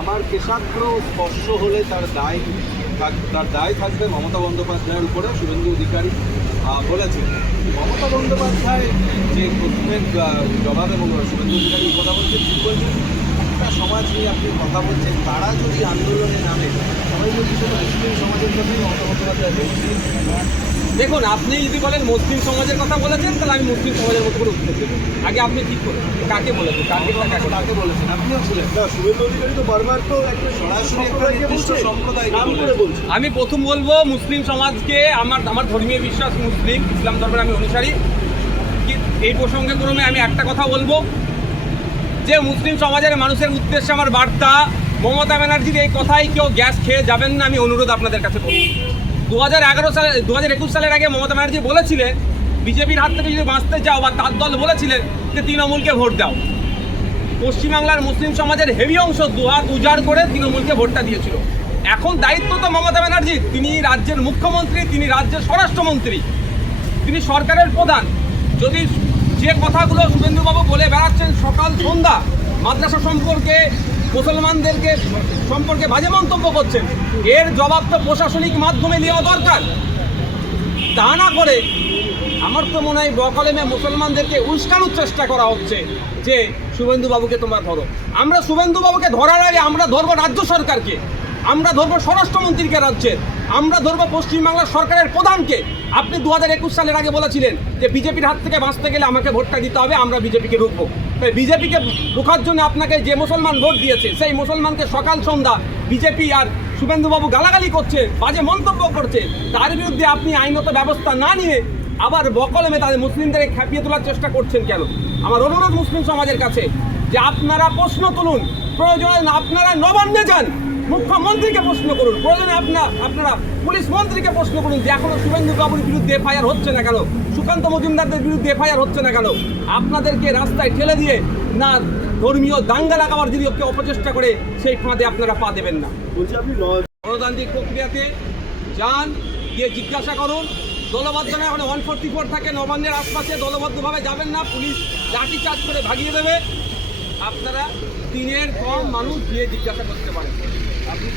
আমার কেশাগ্র স্পর্শ হলে তার দায় তার দায় থাকবে মমতা বন্দ্যোপাধ্যায়ের উপরে, শুভেন্দু অধিকারী বলেছেন। মমতা বন্দ্যোপাধ্যায় যে প্রথমের জবাব এবং শুভেন্দু অধিকারী কথা বলছেন, ঠিক বলছেন। একটা সমাজ নিয়ে আপনি কথা বলছেন তারা যদি আন্দোলনে নামে সবাই বলছি শুধু মুসলিম সমাজের কথাই মমতা দেখুন আপনি যদি বলেন মুসলিম সমাজের কথা বলেছেন তাহলে আমি মুসলিম সমাজের মতো করে উত্তর দেবো। আগে আপনি ঠিক করুন কাকে বলেছেন? কাকে কাকে কাকে বলেছেন? আপনিও ছিলেন। না শুভেন্দু অধিকারী তো বারবার তো সরাসরি একটা নির্দিষ্ট বলছে, নাম করে বলেছে। আমি প্রথম বলব মুসলিম সমাজকে আমার আমার ধর্মীয় বিশ্বাস মুসলিম ইসলাম ধর্মের আমি অনুসারী। এই প্রসঙ্গে ক্রমে আমি একটা কথা বলব। যে মুসলিম সমাজের মানুষের উদ্দেশ্যে আমার বার্তা, মমতা ব্যানার্জির এই কথাই কেউ গ্যাস খেয়ে যাবেন না, আমি অনুরোধ আপনাদের কাছে করছি। দু হাজার এগারো সালে দু হাজার একুশ সালের আগে মমতা ব্যানার্জি বলেছিলেন, বিজেপির হাত থেকে যদি বাঁচতে যাও বা তার দল বলেছিলেন যে তৃণমূলকে ভোট দাও। পশ্চিমবাংলার মুসলিম সমাজের হেভি অংশ দুহাত উজাড় করে তৃণমূলকে ভোটটা দিয়েছিল। এখন দায়িত্ব তো মমতা ব্যানার্জি তিনি রাজ্যের মুখ্যমন্ত্রী, তিনি রাজ্যের স্বরাষ্ট্রমন্ত্রী, তিনি সরকারের প্রধান। যদি যে কথাগুলো শুভেন্দুবাবু বলে বেড়াচ্ছেন মাদ্রাসা সম্পর্কে, মুসলমানদেরকে সম্পর্কে বাজে মন্তব্য করছেন। এর জবাব তো প্রশাসনিক মাধ্যমে নেওয়া দরকার। তা না করে আমার তো মনে হয় বকলেমে মুসলমানদেরকে উস্কানোর চেষ্টা করা হচ্ছে যে, শুভেন্দু বাবুকে তোমরা ধরো। আমরা শুভেন্দু বাবুকে ধরার আগে আমরা ধরবো রাজ্য সরকারকে। আমরা ধরবো স্বরাষ্ট্রমন্ত্রীকে রাজ্যের। আমরা ধরবো পশ্চিমবাংলার সরকারের প্রধানকে। আপনি দু হাজার একুশ সালের আগে বলেছিলেন যে, বিজেপির হাত থেকে বাঁচতে গেলে আমাকে ভোটটা দিতে হবে, আমরা বিজেপিকে রুখবো। বিজেপিকে রোখার জন্য আপনাকে যে মুসলমান ভোট দিয়েছে, সেই মুসলমানকে সকাল সন্ধ্যা বিজেপি আর শুভেন্দুবাবু গালাগালি করছে, বাজে মন্তব্য করছে, তার বিরুদ্ধে আপনি আইনত ব্যবস্থা না নিয়ে আবার বকলমে তাদের মুসলিমদেরকে খ্যাপিয়ে তোলার চেষ্টা করছেন কেন? আমার অনুরোধ মুসলিম সমাজের কাছে যে আপনারা প্রশ্ন তুলুন, প্রয়োজনে আপনারা নবান্নে যান। মুখ্যমন্ত্রীকে প্রশ্ন করুন। প্রয়োজনে আপনার আপনারা পুলিশ মন্ত্রীকে প্রশ্ন করুন যে এখনও শুভেন্দু বাবুর বিরুদ্ধে এফআইআর হচ্ছে না কেন? সুকান্ত মজুমদারদের বিরুদ্ধে এফআইআর হচ্ছে না কেন? আপনাদেরকে রাস্তায় ঠেলে দিয়ে না ধর্মীয় দাঙ্গা লাগাবার যদি কেউ অপচেষ্টা করে সেই ফাঁদে আপনারা পা দেবেন না। বলছি আপনি গণতান্ত্রিক প্রক্রিয়াতে যান গিয়ে জিজ্ঞাসা করুন। দলবদ্ধ না এখন ওয়ান ফোর্টি ফোর থাকে নবান্নের আশপাশে দলবদ্ধভাবে যাবেন না। পুলিশ লাঠি চার্জ করে ভাগিয়ে দেবে। আপনারা তিনের কম মানুষ গিয়ে জিজ্ঞাসা করতে পারেন। আপনি